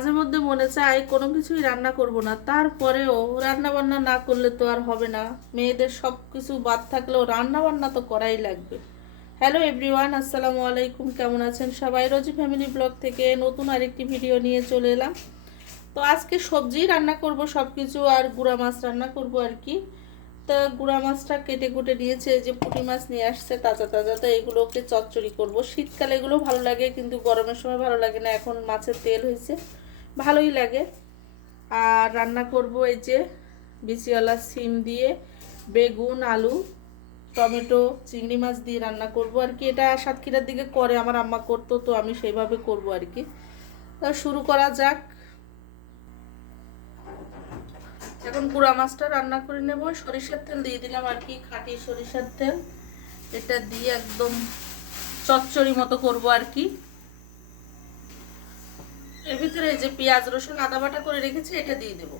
মাঝে মধ্যে মনে চায়, কোনো কিছুই রান্না করব না। তারপরেও রান্না বান্না না করলে তো আর হবে না। মেয়েদের সব কিছু বাদ থাকলেও রান্না বান্না তো করাই লাগবে। হ্যালো এভরিওয়ান আসসালামু আলাইকুম। কেমন আছেন সবাই? রোজি ফ্যামিলি ব্লগ থেকে নতুন আরেকটি ভিডিও নিয়ে চলে এলাম। তো আজকে সবজি রান্না করব সব কিছু আর গুঁড়া মাছ রান্না করব আর কি। তা গুঁড়া মাছটা কেটে কুটে নিয়েছে যে পুঁটি মাছ নিয়ে আসছে, তাজা তাজা। তো এগুলোকে চচ্চড়ি করব। শীতকালে এগুলো ভালো লাগে, কিন্তু গরমের সময় ভালো লাগে না। এখন মাছের তেল হয়েছে। ভালোই লাগে। আর রান্না করব এই যে বিচিওয়ালা সিম দিয়ে, বেগুন, আলু, টমেটো, চিংড়ি মাছ দিয়ে রান্না করব। আর কি এটা সাতক্ষীরার দিকে করে, আমার আম্মা করতো, তো আমি সেইভাবে করব আর কি। শুরু করা যাক। এখন গুঁড়া মাছটা রান্না করে নেব। সরিষার তেল দিয়ে দিলাম আর কি, খাঁটি সরিষার তেল। এটা দিয়ে একদম চচ্চড়ি মতো করব আর কি। এর ভিতরে যে পেঁয়াজ, রসুন, আদা বাটা করে রেখেছি, এটা দিয়ে দেব।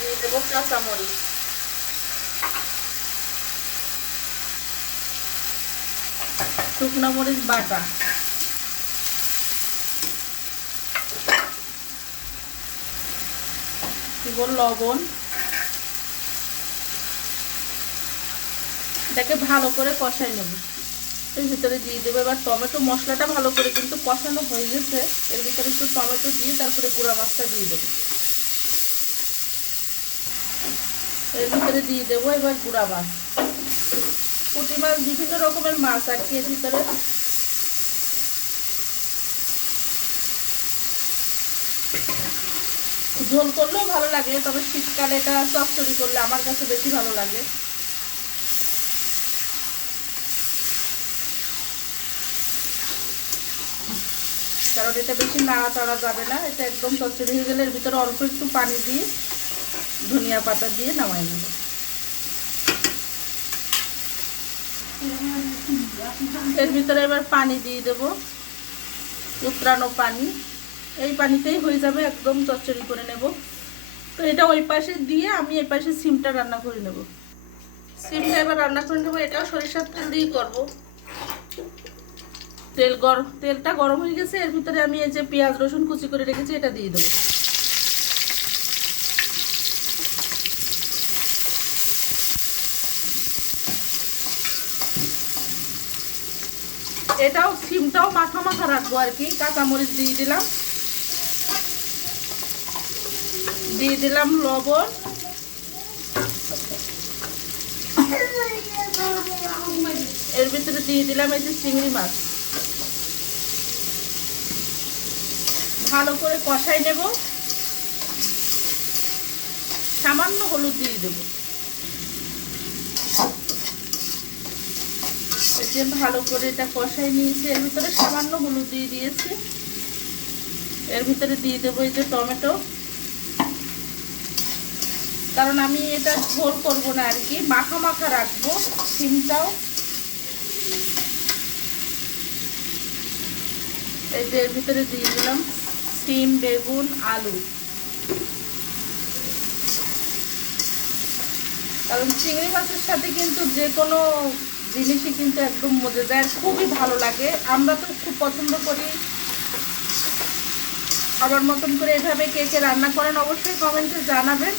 দিয়ে শুকনো মরিচ বাটা। দিব লবণ। এটাকে ভালো করে কষাই নেব। এর ভিতরে দিয়ে দেবো। এবার টমেটো মশলাটা ভালো করে কিন্তু কষানো হয়ে গেছে। এর ভিতরে একটু টমেটো দিয়ে তারপরে গুঁড়া মাছটা দিয়ে দেবো। এর ভিতরে দিয়ে দেবো এবার গুঁড়া মাছ। পুঁটি মাছ বিভিন্ন রকমের মাছ আর কি এর ভিতরে। ঝোল করলেও ভালো লাগে, তবে শীতকালে এটা চচ্চড়ি করলে আমার কাছে বেশি ভালো লাগে। কারণ এটা বেশি নাড়া চাড়া যাবে না, এটা একদম চচ্চড়ি হয়ে গেলে এর ভিতরে অল্প একটু পানি দিয়ে ধনিয়া পাতা দিয়ে নামাই নেব। এর ভিতরে এবার পানি দিয়ে দেব, উতরানো পানি। এই পানিতেই হয়ে যাবে, একদম চচ্চড়ি করে নেব। তো এটা ওই পাশে দিয়ে আমি এই পাশে সিমটা রান্না করে নেব। সিমটা এবার রান্না করে নেব, এটাও সরিষার তেল দিয়েই করব। তেল গরম তেলটা গরম হয়ে গেছে, এর ভিতরে আমি এই যে পেঁয়াজ রসুন কুচি করে রেখেছি, এটা দিয়ে দেবো। এটাও, সিমটাও মাখা মাখা রাখব আর কি, কাঁচামরিচ দিয়ে দিলাম। দিয়ে দিলাম লবণ। এর ভিতরে দিয়ে দিলাম এই যে চিংড়ি মাছ। ভালো করে কষাই নেব। সামান্য হলুদ দিয়ে দেবো। যে ভালো করে এটা কষাই নিয়েছি। এর ভিতরে সামান্য হলুদ দিয়ে দিয়েছি। এর ভিতরে দিয়ে দেবো এই যে টমেটো। কারণ আমি এটা ঝোল করব না আর কি। মাখা মাখা রাখব, সিমটাও। এই যে এর ভিতরে দিয়ে দিলাম সিম, বেগুন, আলু। কারণ চিংড়ি মাছের সাথে কিন্তু যে কোনো জিনিসই কিন্তু একদম মজাদার খুবই ভালো লাগে। আমরা তো খুব পছন্দ করি। আমার মতন করে এভাবে কে কে রান্না করেন অবশ্যই কমেন্টে জানাবেন।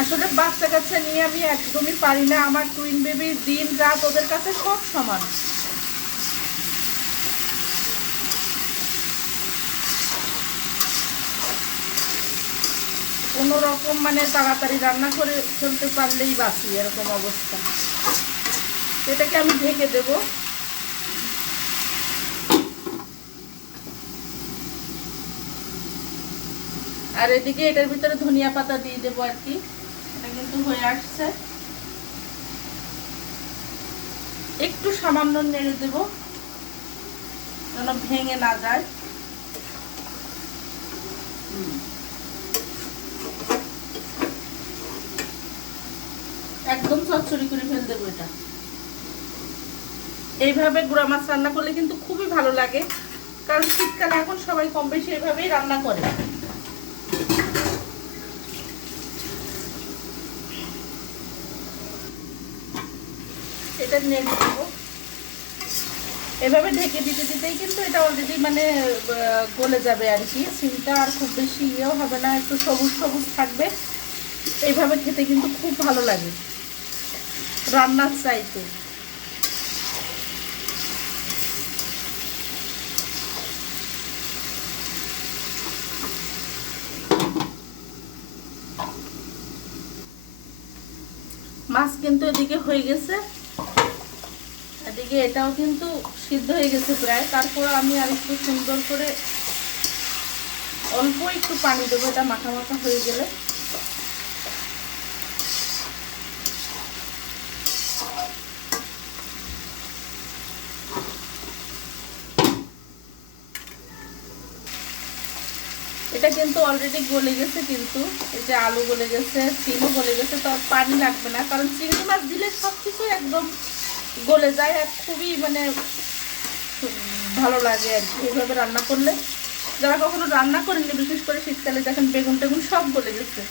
আসলে বাচ্চা কাচ্চা নিয়ে আমি একদমই পারি না। আমার টুইন বেবির দিন রাত ওদের কাছে সব সমান। কোনো রকম মানে তাড়াতাড়ি রান্না করে ফেলতে পারলেই বাঁচি, এরকম অবস্থা। এটাকে আমি ঢেকে দেব। আর এদিকে এটার ভিতরে ধনিয়া পাতা দিয়ে দেবো আর কি। হয়ে আসছে। একটু সামান্য নেড়ে দেব, যেন ভেঙে না যায়। একদম চচ্চড়ি করে ফেল দেবো এটা। এইভাবে গুঁড়া মাছ রান্না করলে কিন্তু খুবই ভালো লাগে, কারণ শীতকালে এখন সবাই কম বেশি এইভাবেই রান্না করে। এটা নেড়ে দেবো। এভাবে ঢেকে দিতে দিতেই কিন্তু এটা অলরেডি মানে গলে যাবে আর কি। সিমটা আর খুব বেশি ইয়েও হবে না, একটু সবুজ সবুজ থাকবে। এইভাবে খেতে কিন্তু খুব ভালো লাগে রান্নার চাইতে। মাছ কিন্তু এদিকে হয়ে গেছে। এদিকে এটাও কিন্তু সিদ্ধ হয়ে গেছে প্রায়। তারপর আমি আর একটু সুন্দর করে অল্প একটু পানি দেবো, এটা মাখা মাখা হয়ে গেলে। এটা কিন্তু অলরেডি গলে গেছে কিন্তু। এই যে আলু গলে গেছে সিমও গলে গেছে, তো পানি লাগবে না। কারণ চিংড়ি মাছ দিলে সব কিছু একদম গলে যায় আর খুবই মানে ভালো লাগে আর কি। এইভাবে রান্না করলে, যারা কখনো রান্না করেনি বিশেষ করে শীতকালে দেখেন বেগুন টেগুন সব গলে গেছে।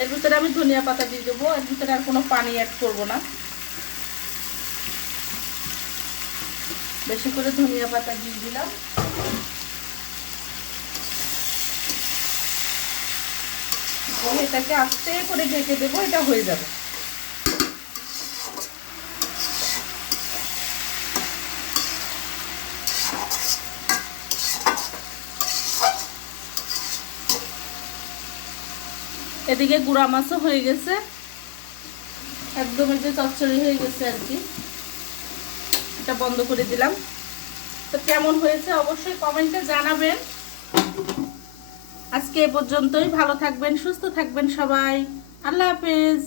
এর ভিতরে আমি ধনিয়া পাতা দিয়ে দেবো, এর ভিতরে আর কোনো পানি অ্যাড করব না। বেশি করে ধনিয়া পাতা দিয়ে দিলাম। এটাকে আস্তে করে ঢেকে দেবো, এটা হয়ে যাবে। এদিকে গুঁড়া মাছও হয়ে গেছে। একদম যে চচ্চড়ি হয়ে গেছে আর কি। এটা বন্ধ করে দিলাম। তো কেমন হয়েছে অবশ্যই কমেন্টে জানাবেন। আজকে এ পর্যন্তই। ভালো থাকবেন, সুস্থ থাকবেন সবাই। আল্লাহ হাফেজ।